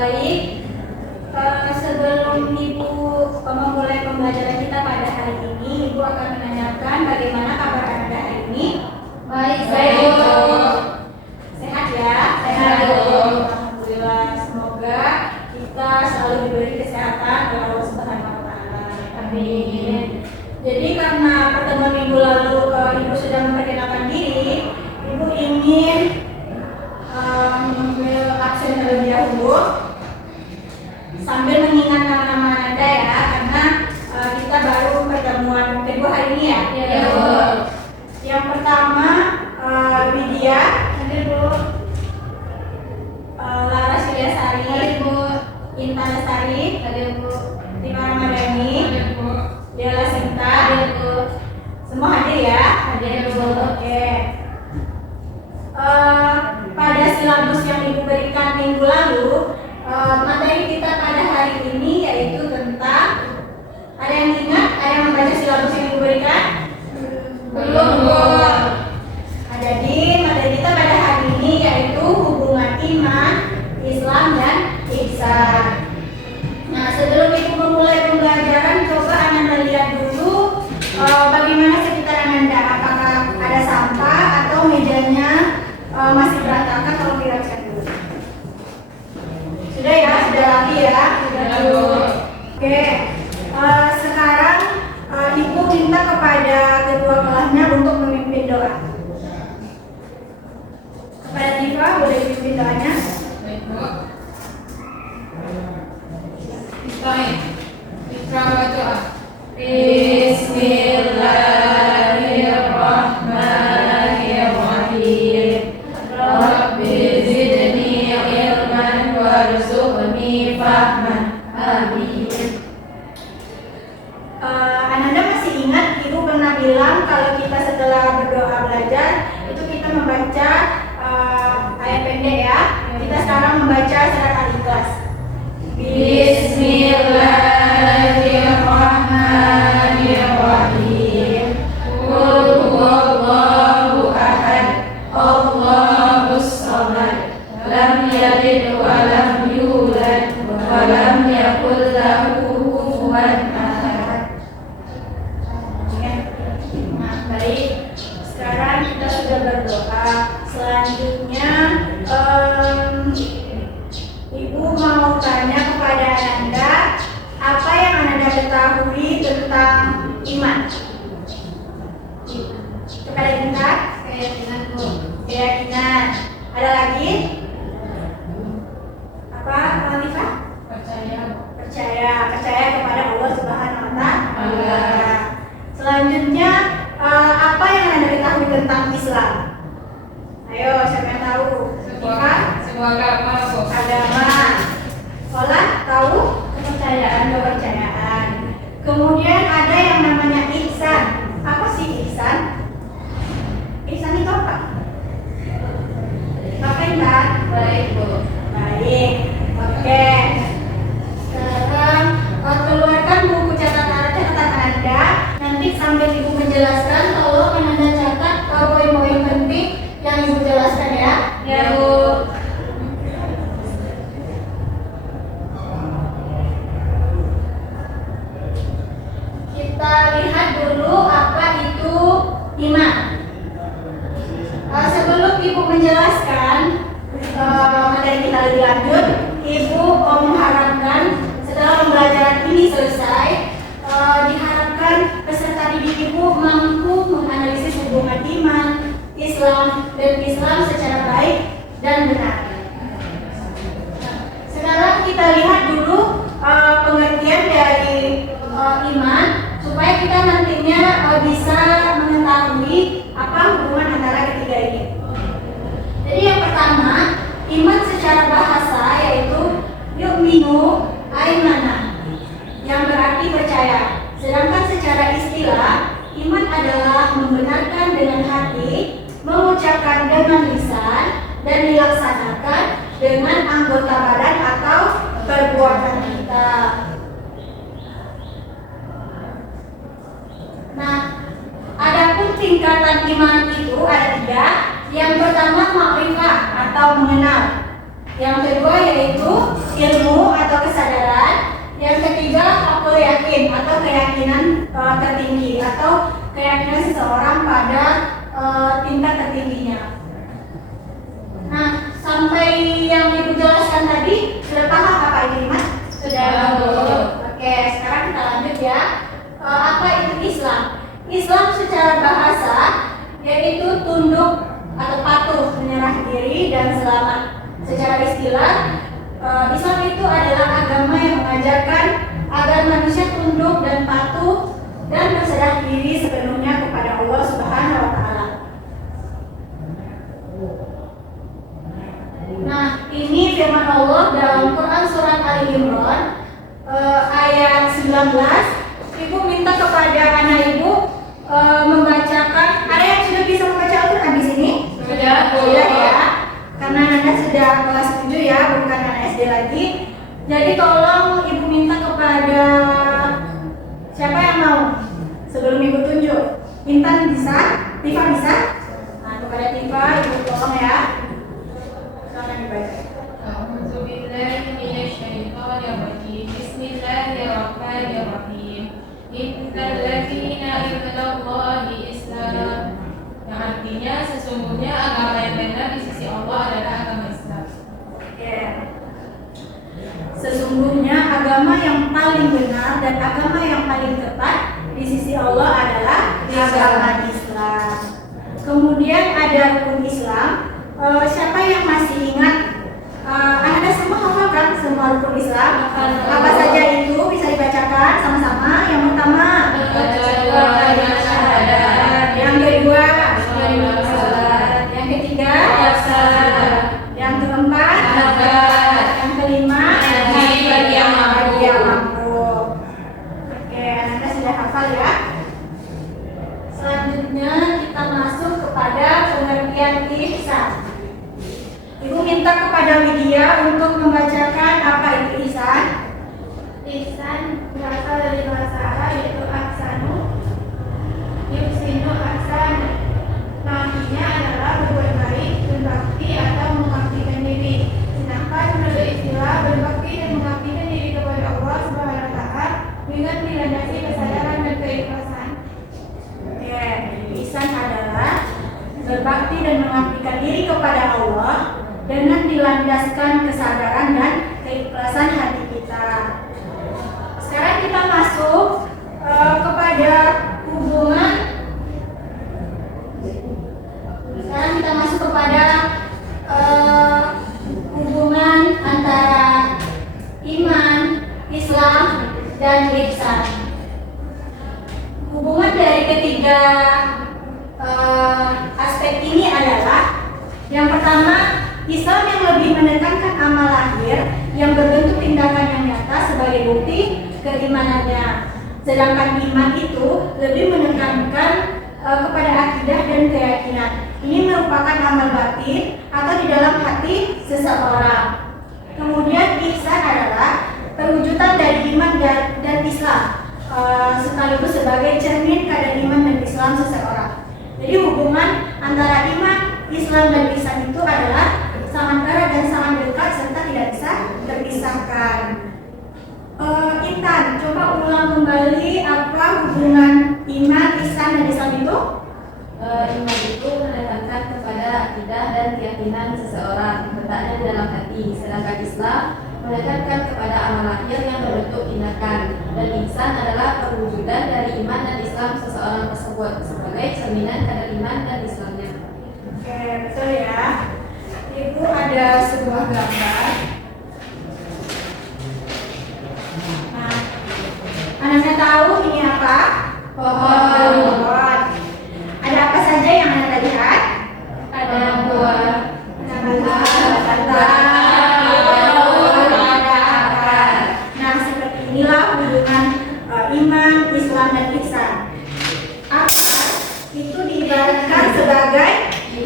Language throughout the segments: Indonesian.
Baik, sebelum Ibu memulai pembelajaran kita pada hari ini, Ibu akan menanyakan bagaimana kabar Anda hari ini. Baik, Sehat ya? Sehat, Bu. Alhamdulillah, semoga kita selalu diberi kesehatan oleh Allah Subhanahu wa Ta'ala. Amin. Jadi karena pertemuan minggu lalu Ibu sudah memperkenalkan diri, Ibu ingin mengambil absen terlebih dahulu sambil mengingat nama-nama Anda ya, karena kita baru pertemuan kedua hari ini ya. Ya, Bu. Yang pertama Widya, Hadir, Bu. Laras Widyasari, Hadir, Bu. Intan Lestari, Hadir, Bu. Tima Ramadhani, Hadir, Bu. Dela Sinta, Hadir, Bu. semua hadir ya? Hadir, Bu. Oke. Pada silabus yang Ibu berikan minggu lalu, materi kita pada hari ini yaitu tentang, ada yang ingat, ada yang membaca silabus yang Ibu berikan? Belum, Bu. Jadi materi kita pada hari ini yaitu hubungan iman, Islam, dan ihsan. Nah, sebelum Ibu memulai pembelajaran, coba Anda lihat dulu bagaimana sekitaran Anda. Apakah ada sampah atau mejanya masih berantakan? Kalau dirapikan dulu. Sudah ya, sudah rapi ya. Sudah, Bu. Oke. Sekarang Ibu minta kepada ketua kelasnya untuk memimpin doa. Kepada Diva, boleh pimpin doanya? Baik, Bu. Kita berdoa. Bismillahirrahmanirrahim. Rabbi zidni ilman warzuqni fahman. Amin. Ananda masih ingat Ibu pernah bilang kalau kita setelah berdoa belajar itu kita membaca ayat pendek ya. Kita sekarang membaca surat Al-Ikhlas. Bismillahirrahmanirrahim. Qul huwallahu ahad, Allahus samad, lam yalid wa lam yulad wa lam yakul lahu kufuwan ahad. Nah, baik. Sekarang kita sudah berdoa. Selanjutnya Ibu mau tanya kepada Ananda, apa yang Ananda ketahui tentang iman? Kepada Keyakinan, Bu. keyakinan. Ada lagi? Apa, Latifah? Percaya. Percaya kepada Allah Subhanahu wa Ta'ala. Allah. Selanjutnya apa yang Anda ketahui tentang Islam? Ayo, siapa yang tahu? Latifah? Semua agama, Bu. Agama. Sholat, tahu? Kepercayaan. Kemudian ada yang namanya ihsan. Apa sih ihsan? Ihsan itu apa? Apa Intan? Baik, Bu. Baik. Oke. Sekarang keluarkan buku catatan Anda. Nanti sambil Ibu menjelaskan, tolong Anda catat poin-poin penting yang Ibu jelaskan ya. Ya, Bu. Kita lihat dulu apa itu iman. Sebelum Ibu menjelaskan materi kita lebih lanjut, Ibu mengharapkan setelah pembelajaran ini selesai, diharapkan peserta didik Ibu mampu menganalisis hubungan iman, Islam, dan Islam secara baik dan benar. Sekarang kita lihat dulu pengertian dari iman supaya kita nantinya bisa mengetahui apa hubungan antara ketiga ini. Jadi yang pertama, iman secara bahasa yaitu yu'minu aimana, yang berarti percaya. Sedangkan secara istilah, iman adalah membenarkan dengan hati, mengucapkan dengan lisan, dan dilaksanakan dengan anggota badan atau perbuatan kita. Nah, adapun tingkatan iman itu ada tiga. Yang pertama makrifah atau mengenal. Yang kedua yaitu ilmu atau kesadaran. Yang ketiga akul yakin atau keyakinan tertinggi atau keyakinan seseorang pada tingkat tertingginya. Nah, sampai yang Ibu jelaskan tadi sudah paham apa itu iman? Sudah. Oke, sekarang kita lanjut ya. Apa itu Islam? Islam secara bahasa yaitu tunduk atau patuh, menyerah diri dan selamat. Secara istilah, Islam itu adalah agama yang mengajarkan agar manusia tunduk dan patuh dan berserah diri sepenuhnya kepada Allah Subhanahu wa taala. Nah, ini firman Allah dalam Quran surat Ali Imran ayat 19. Ibu minta kepada anak ibu membacakan. Ada yang sudah bisa membaca Al-Quran di sini? Sudah, Bu. Sudah ya. Karena Anda sudah kelas 7 ya, bukan anak SD lagi. Jadi tolong ibu minta kepada siapa yang mau? Sebelum ibu tunjuk. Intan bisa? Tifa bisa? Nah, kepada Tifa ibu tolong ya. Silakan dibaca. أعوذ بالله من الشيطان الرجيم بسم الله الرحمن الرحيم إن الذين عند الله Islam, yang artinya sesungguhnya agama yang benar di sisi Allah adalah agama Islam. Oke. Sesungguhnya agama yang paling benar dan agama yang paling tepat di sisi Allah adalah agama Islam. Kemudian ada rukun Islam. Siapa yang masih ingat? Anda semua hafal kan semua rukun Islam? Apa saja itu bisa dibacakan sama-sama. Yang pertama, yang kedua, yang ketiga, yang keempat, yang kelima, bagi yang mampu. Oke, Anda sudah hafal ya. Selanjutnya kita masuk kepada pengertian ihsan. Ibu minta kepada Widya untuk membacakan apa itu ihsan. Ihsan berasal dari bahasa Arab yaitu ahsanu, yuhsinu ahsan. Artinya adalah berbuat baik, berbakti atau mengabdikan diri. Sedangkan menurut istilah berbakti dan mengabdikan diri kepada Allah Subhanahu wa taala dengan dilandasi kesadaran dan keikhlasan. Oke, ihsan adalah berbakti dan mengabdikan diri kepada Allah dengan dilandaskan kesadaran dan keikhlasan hati kita. Sekarang kita masuk kepada hubungan. Sekarang kita masuk kepada hubungan antara iman, Islam, dan ihsan. Hubungan dari ketiga aspek ini adalah yang pertama, Islam yang lebih menekankan amal lahir yang berbentuk tindakan yang nyata sebagai bukti keimanannya. Sedangkan iman itu lebih menekankan kepada akidah dan keyakinan. Ini merupakan amal batin atau di dalam hati seseorang. Kemudian ihsan adalah perwujudan dari iman dan Islam sekaligus sebagai cermin kadar iman dan Islam seseorang. Jadi hubungan antara iman, Islam dan ihsan itu adalah sangat erat dan sangat dekat serta tidak bisa terpisahkan. Intan, coba ulang kembali apa hubungan iman, ihsan dan Islam itu? Iman itu menekankan kepada akidah dan keyakinan seseorang, letaknya di dalam hati. Sedangkan Islam menekankan kepada amal lahir yang berbentuk tindakan. Dan ihsan adalah perwujudan dari iman dan Islam seseorang tersebut sebagai cerminan kadar iman dan Islamnya. Oke, betul ya. Ibu ada sebuah gambar. Nah, Anda tahu ini apa? Pohon. Ada apa saja yang Anda lihat? Ada buah, Ada daun, ada akar. Nah, seperti inilah hubungan iman, Islam dan ihsan. Akar itu diibaratkan sebagai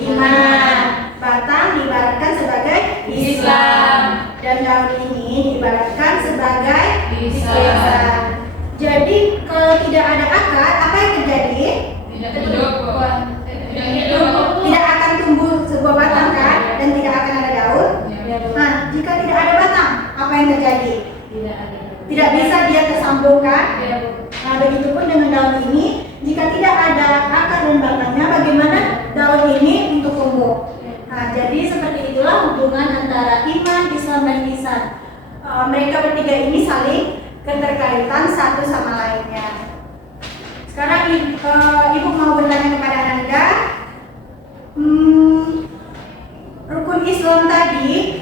iman, batang diibaratkan sebagai Islam, dan daun ini diibaratkan sebagai ihsan. Jadi kalau tidak ada akar, apa yang terjadi? Tidak akan tumbuh sebuah batang kan, dan tidak akan ada daun. Nah, Nah, jadi seperti itulah hubungan antara iman, Islam, dan ihsan. Mereka bertiga ini saling keterkaitan satu sama lainnya. Sekarang ibu mau bertanya kepada Ananda, rukun Islam tadi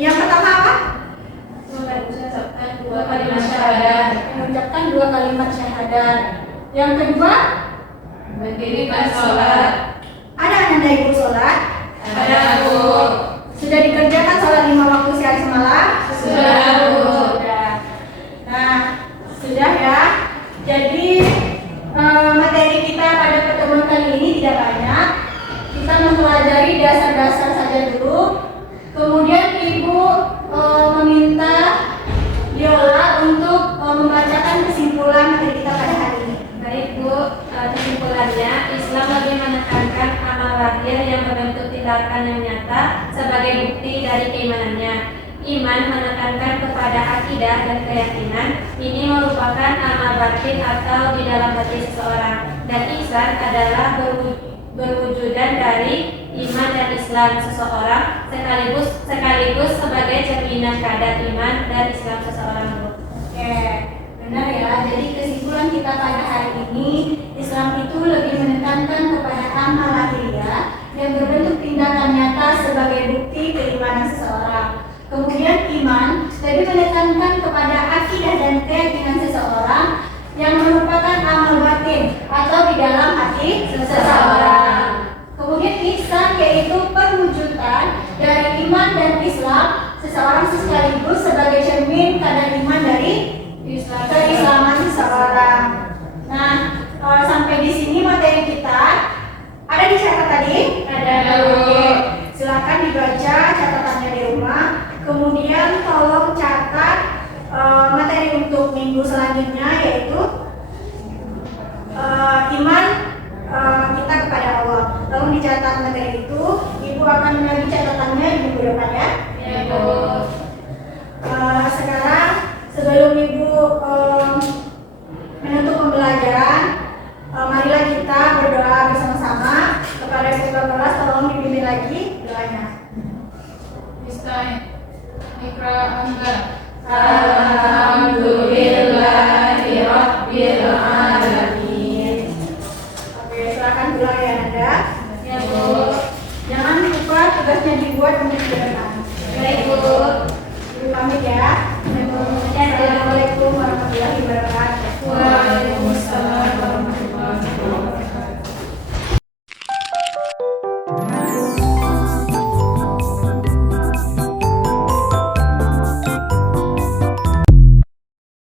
yang pertama apa? Mengucapkan dua kalimat syahadat. Mengucapkan dua kalimat syahadat. Yang kedua, Mendirikan sholat. ada Ananda ibu sholat? Ada Bu. Sudah dikerjakan sholat 5 waktu sehari semalam? Sudah, Bu. Sudah. Nah, sudah ya. Jadi materi kita pada pertemuan kali ini tidak banyak. Kita mempelajari dasar-dasar saja dulu. Kemudian ibu meminta Yola untuk membacakan kesimpulan materi kita pada hari ini. Baik Bu, kesimpulannya Islam lebih menekankan amal lahir yang berbentuk tindakan yang nyata sebagai bukti dari keimanannya. Iman menekankan kepada akidah dan keyakinan. Ini merupakan amal batin atau di dalam hati seseorang. Dan ihsan adalah berwujudan dari iman dan Islam seseorang sekaligus sebagai cerminan keadaan iman dan Islam seseorang. Oke, benar ya. Jadi kesimpulan kita pada hari ini, Islam itu lebih menekankan kepada amal lahiriah yang berbentuk tindakan nyata sebagai bukti keimanan seseorang. Kemudian iman lebih menekankan kepada akidah dan keyakinan seseorang yang merupakan amal batin atau di dalam hati seseorang. Kemudian ihsan yaitu perwujudan dari iman dan Islam seseorang sekaligus sebagai cermin kadar iman dari keislaman seseorang. Nah, sampai di sini materi kita. Ada dicatat tadi? Ada. Oke, silakan dibaca catatannya di rumah. Kemudian tolong catat materi untuk minggu selanjutnya yaitu iman kita kepada Allah. Tolong dicatat materi itu. Ibu akan menagih catatannya di minggu depan ya. Ya Bu. Sekarang sebelum ibu menutup pembelajaran, marilah kita berdoa bersama-sama kepada ketua kelas. Tolong dipimpin lagi doanya. Bismillah. Ikra Anda. Alhamdulillahi Rabbil Alamin. Oke, silakan pulang ya Nanda. Ya Bu. Jangan lupa tugasnya dibuat untuk ke depan. Baik Bu.